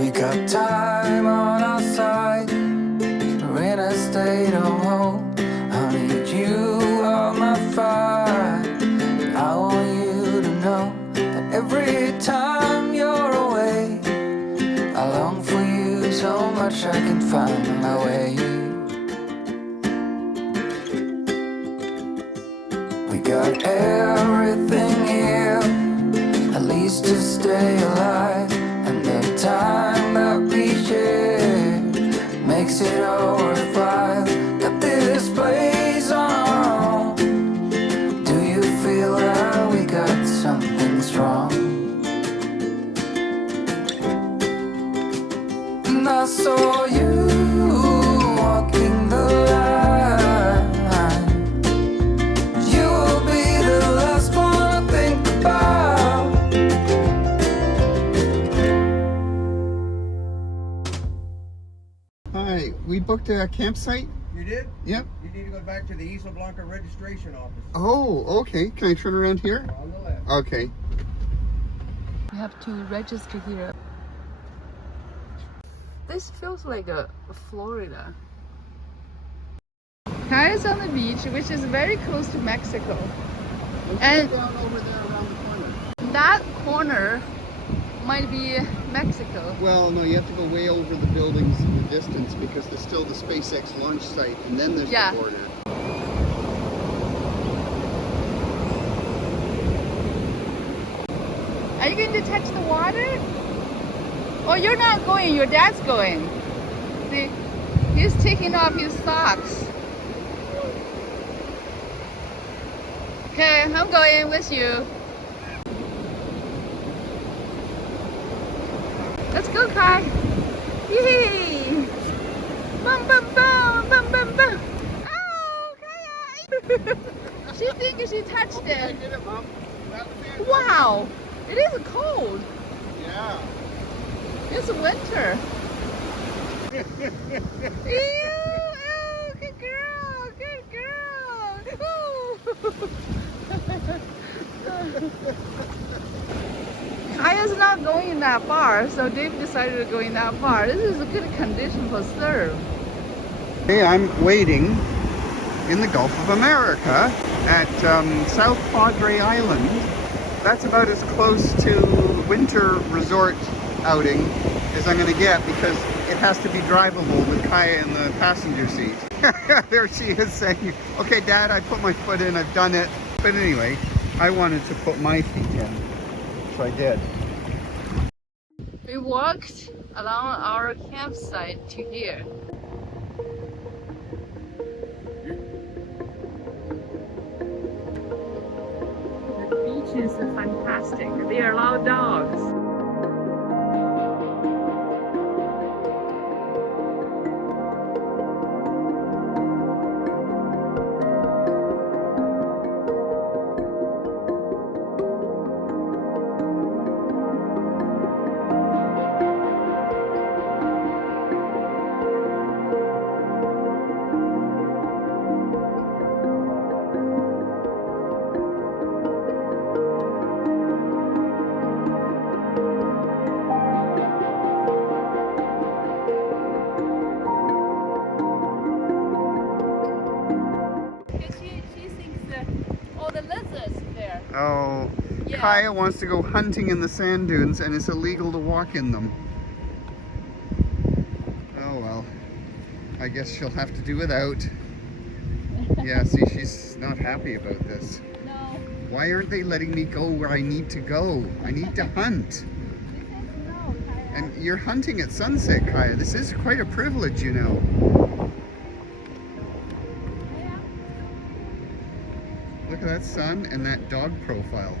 We got time on our side. We're in a state of hope. I need you on my fire. I want you to know that every time you're away, I long for you so much I can find my way. We got everything here, at least to stay alive. And the time that we share makes it all worthwhile. Got this place on our own. Do you feel that we got something strong? And I saw you walking the line. You will be the last one I think about. Hi, we booked a campsite. You did? Yep. You need to go back to the Isla Blanca registration office. Oh, okay. Can I turn around here? On the left. Okay. You have to register here. This feels like a Florida. Kai is on the beach, which is very close to Mexico. And down over there around the corner. that corner might be Mexico. Well, no, you have to go way over the buildings in the distance because there's still the SpaceX launch site, and then there's Yeah. the border. Are you going to touch the water? Oh, you're not going, your dad's going. See, he's taking off his socks. Okay, I'm going with you. Let's go, Kai. Yay! Bum, bum, bum, bum, bum, bum. Oh, Kaya! She thinks she touched it. Get it, Mom. Wow, it is cold. Yeah. It's winter. Ew, ew, good girl, good girl. Ooh. Kaya's not going that far, so Dave decided to go in that far. This is a good condition for surf. Hey, I'm waiting in the Gulf of America at South Padre Island. That's about as close to winter resort outing as I'm going to get because it has to be drivable with Kaya in the passenger seat. There she is saying, okay, Dad, I put my foot in, I've done it. But anyway, I wanted to put my feet in, so I did. We walked along our campsite to here. The beach is fantastic. There are a lot of dogs. Oh, Yeah. Kaya wants to go hunting in the sand dunes and it's illegal to walk in them. Oh well, I guess she'll have to do without. Yeah, see, she's not happy about this. No, Why aren't they letting me go where I need to go? I need to hunt. this is no, Kaya. And you're hunting at sunset, Kaya. This is quite a privilege, you know. Look at that sun and that dog profile.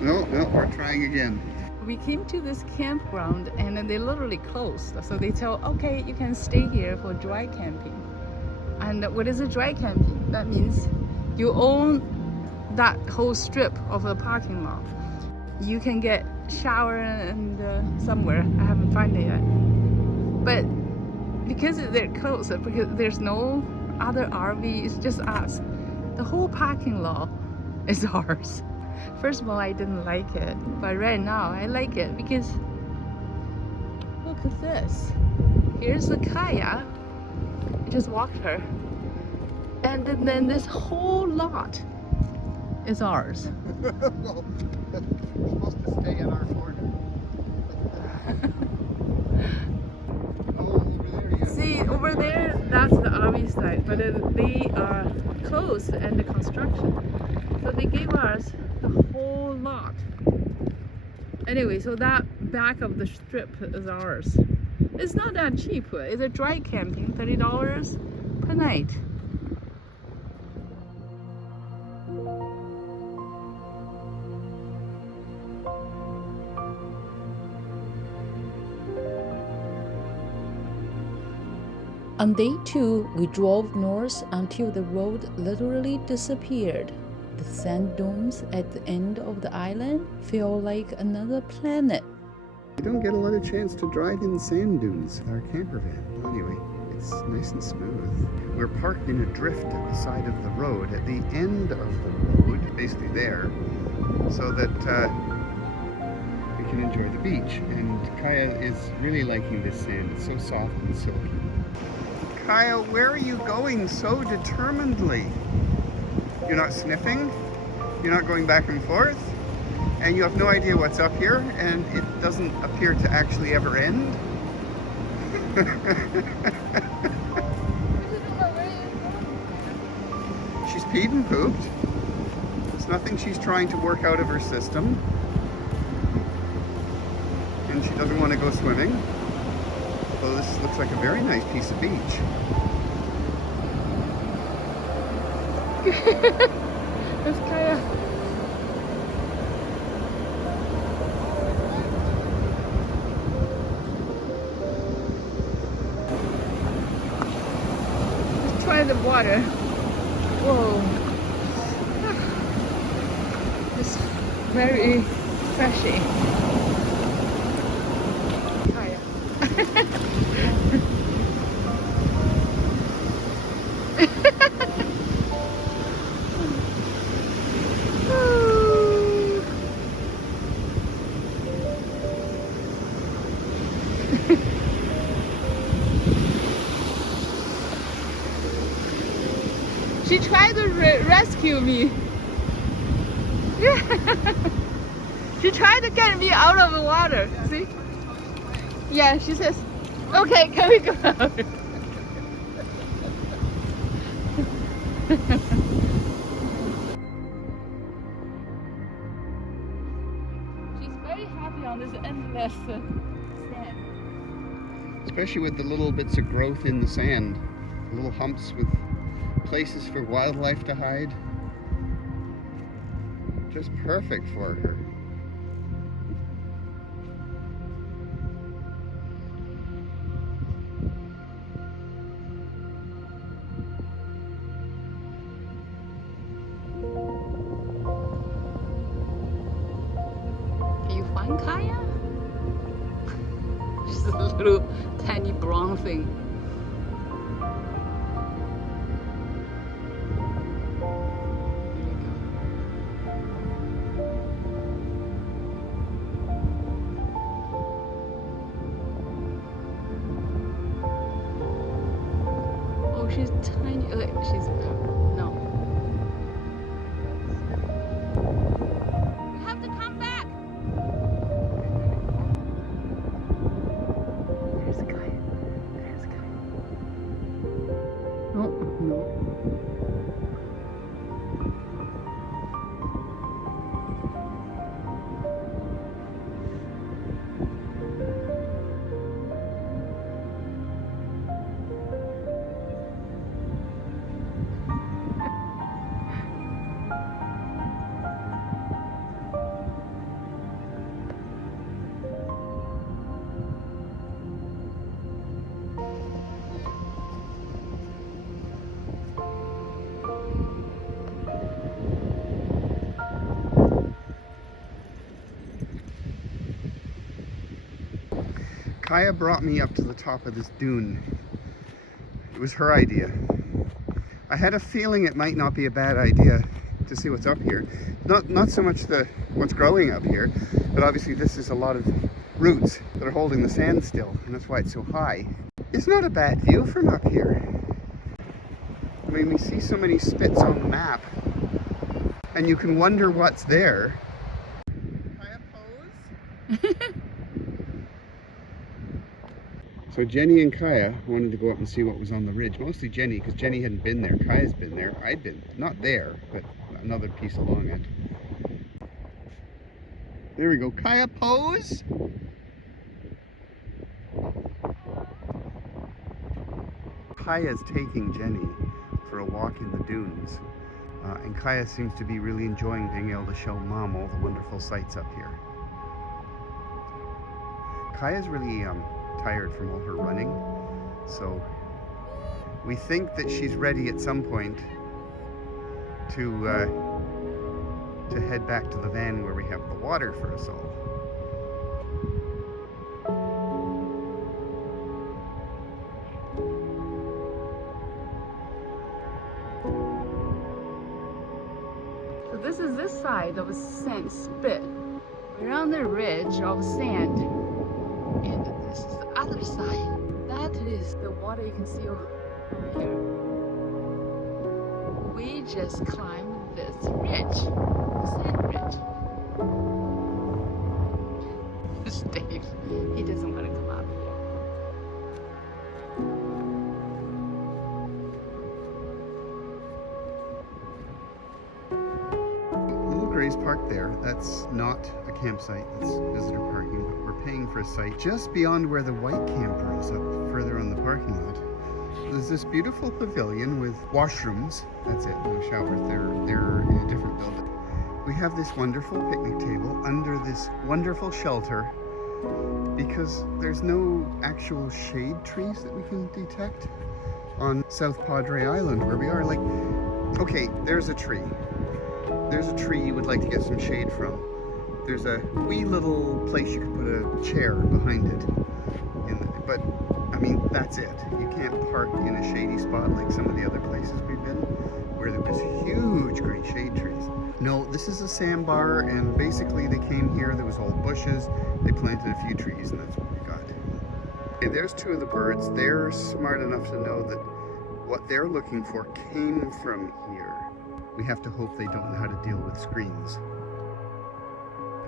No, we're trying again. We came to this campground and then they literally closed. So they tell, okay, you can stay here for dry camping. And what is a dry camping? That means you own that whole strip of the parking lot. You can get shower and somewhere. I haven't found it yet. But because they're closed, because there's no other RV, it's just us. The whole parking lot is ours. first of all, I didn't like it, but right now I like it because look at this. Here's the kayak. I just walked her, and then this whole lot is ours. Well, we're supposed to stay in our corner. Oh, over there you go. See, over there, that's the RV side, but they are closed and the construction. So they gave us the whole lot. Anyway, so that back of the strip is ours. It's not that cheap. It's a dry camping, $30 per night. On day 2, we drove north until the road literally disappeared. The sand dunes at the end of the island feel like another planet. We don't get a lot of chance to drive in sand dunes with our camper van. Anyway, it's nice and smooth. We're parked in a drift at the side of the road, at the end of the road, basically there, so that we can enjoy the beach. And Kaya is really liking this sand. It's so soft and silky. Kaya, where are you going so determinedly? You're not sniffing, you're not going back and forth, and you have no idea what's up here, and it doesn't appear to actually ever end. She's peed and pooped. There's nothing she's trying to work out of her system. And she doesn't want to go swimming. Although this looks like a very nice piece of beach. That's Kaya. Let's try the water. Whoa. It's very freshy. Kaya. She tried to rescue me. She tried to get me out of the water. See? Yeah, she says, okay, can we go out? She's very happy on this endless sand. Especially with the little bits of growth in the sand. Little humps with places for wildlife to hide. Just perfect for her. Can you find Kaya? She's a little tiny brown thing. Oh, she's tiny. Okay, she's no. You have to come back. There's Kaya. There's Kaya. Oh no. Kaya brought me up to the top of this dune. It was her idea. I had a feeling it might not be a bad idea to see what's up here. Not so much what's growing up here, but obviously this is a lot of roots that are holding the sand still, and that's why it's so high. It's not a bad view from up here. I mean, we see so many spits on the map, and you can wonder what's there. Kaya pose? So Jenny and Kaya wanted to go up and see what was on the ridge. Mostly Jenny, because Jenny hadn't been there. Kaya's been there. I'd been, not there, but another piece along it. There we go. Kaya pose. Kaya's taking Jenny for a walk in the dunes. And Kaya seems to be really enjoying being able to show Mom all the wonderful sights up here. Kaya's really tired from all her running, so we think that she's ready at some point to head back to the van where we have the water for us all. So this is this side of a sand spit. We're on the ridge of sand. And this is the other side. That is the water you can see over here. We just climbed this ridge, the sand ridge. This Dave, he doesn't want to come up here. Little Gray's parked there. That's not a campsite, that's visitor parking, but we're paying for a site just beyond where the white camper is, up further on the parking lot. There's this beautiful pavilion with washrooms. That's it, no showers. They're in a different building. We have this wonderful picnic table under this wonderful shelter because there's no actual shade trees that we can detect on South Padre Island where we are. Like, okay, there's a tree. There's a tree you would like to get some shade from. There's a wee little place you can put a chair behind it. But, I mean, that's it. You can't park in a shady spot like some of the other places we've been, where there was huge, great shade trees. No, this is a sandbar, and basically they came here, there was old bushes, they planted a few trees, and that's what we got. Okay, there's two of the birds. They're smart enough to know that what they're looking for came from here. We have to hope they don't know how to deal with screens.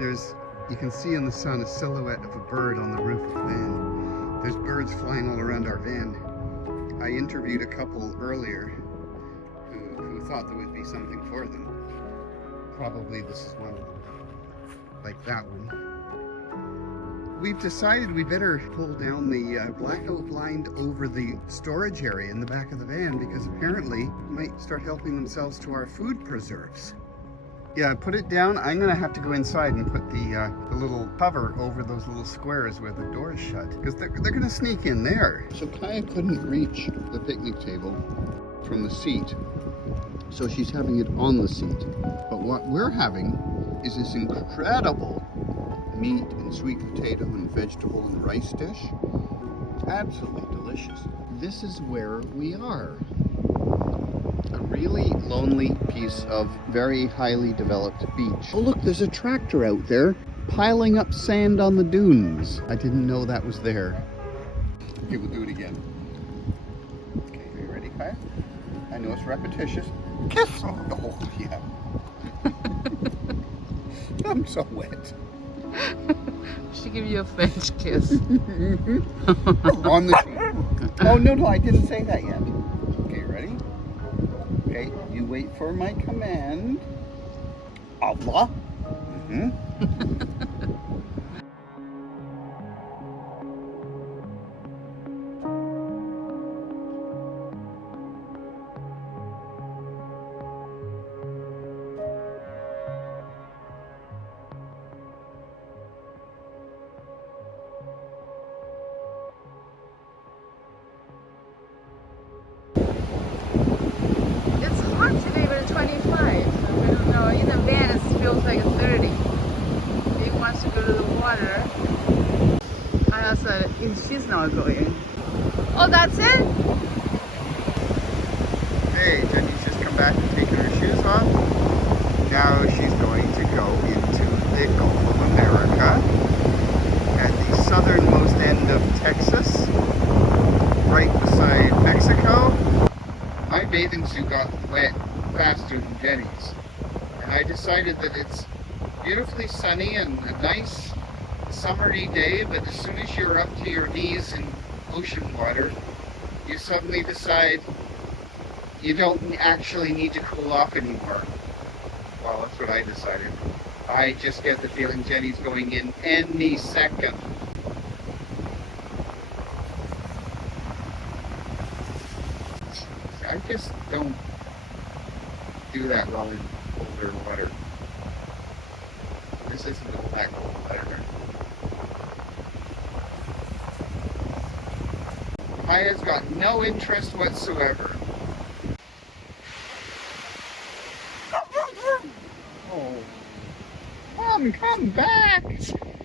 You can see in the sun a silhouette of a bird on the roof of the van. There's birds flying all around our van. I interviewed a couple earlier who thought there would be something for them. Probably this is one of them, like that one. We've decided we better pull down the blackout blind over the storage area in the back of the van because apparently they might start helping themselves to our food preserves. Yeah, put it down. I'm gonna have to go inside and put the little cover over those little squares where the door is shut because they're gonna sneak in there. So Kaya couldn't reach the picnic table from the seat, so she's having it on the seat. But what we're having is this incredible meat and sweet potato and vegetable and rice dish. Absolutely delicious. This is where we are. A really lonely piece of very highly developed beach. Oh look, there's a tractor out there piling up sand on the dunes. I didn't know that was there. Okay, we'll do it again. Okay, are you ready, Kaya? I know it's repetitious. Kiss! Oh, yeah. I'm so wet. She give you a French kiss. On the cheek. Oh, no, I didn't say that yet. Okay, ready? Okay, you wait for my command. Allah. It's hot today, but it's 25. I don't know. In the van, it feels like 30. He wants to go to the water. I said, she's not going. Oh, that's it? Hey, Jenny's just come back and taken her shoes off. Now she's going to go into the Gulf of America at the southernmost end of Texas, right beside Mexico. My bathing suit got wet faster than Jenny's, and I decided that it's beautifully sunny and a nice summery day, but as soon as you're up to your knees in ocean water, you suddenly decide you don't actually need to cool off anymore. Well, that's what I decided. I just get the feeling Jenny's going in any second. I just don't do that well in colder water. This isn't all that cold water. Kaya's got no interest whatsoever. Oh, Mom, come back!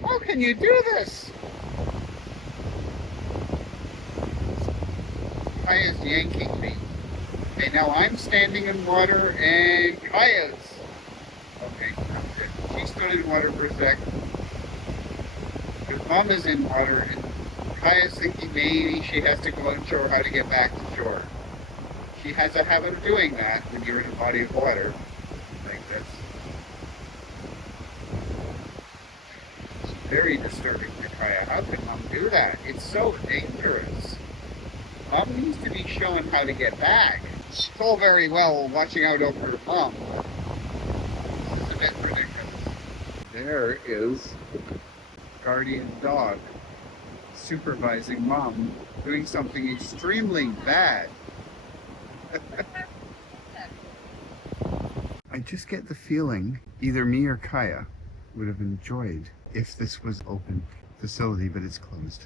How can you do this? Kaya's yanking me. Okay, now I'm standing in water and Kaya's. Okay, that's it. She stood in water for a sec. Because Mom is in water and Kaya's thinking maybe she has to go and show her how to get back to shore. She has a habit of doing that when you're in a body of water like this. It's very disturbing to Kaya. How can Mom do that? It's so dangerous. Mom needs to be shown how to get back. It's all very well watching out over her mom. It's a bit ridiculous. There is guardian dog supervising Mom doing something extremely bad. I just get the feeling either me or Kaya would have enjoyed if this was open facility, but it's closed.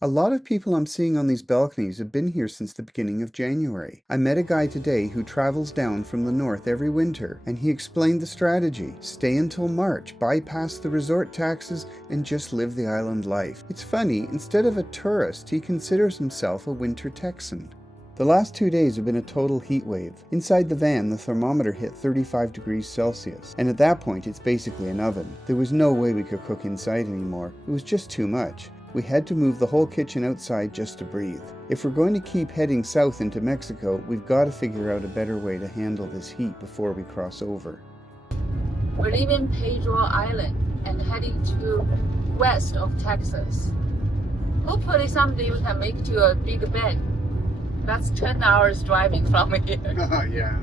A lot of people I'm seeing on these balconies have been here since the beginning of January. I met a guy today who travels down from the north every winter, and he explained the strategy. Stay until March, bypass the resort taxes, and just live the island life. It's funny, instead of a tourist, he considers himself a winter Texan. The last 2 days have been a total heat wave. Inside the van, the thermometer hit 35 degrees Celsius, and at that point it's basically an oven. There was no way we could cook inside anymore. It was just too much. We had to move the whole kitchen outside just to breathe. If we're going to keep heading south into Mexico, we've got to figure out a better way to handle this heat before we cross over. We're leaving Padre Island and heading to west of Texas. Hopefully someday we can make it to a Big Bend. That's 10 hours driving from here. Yeah.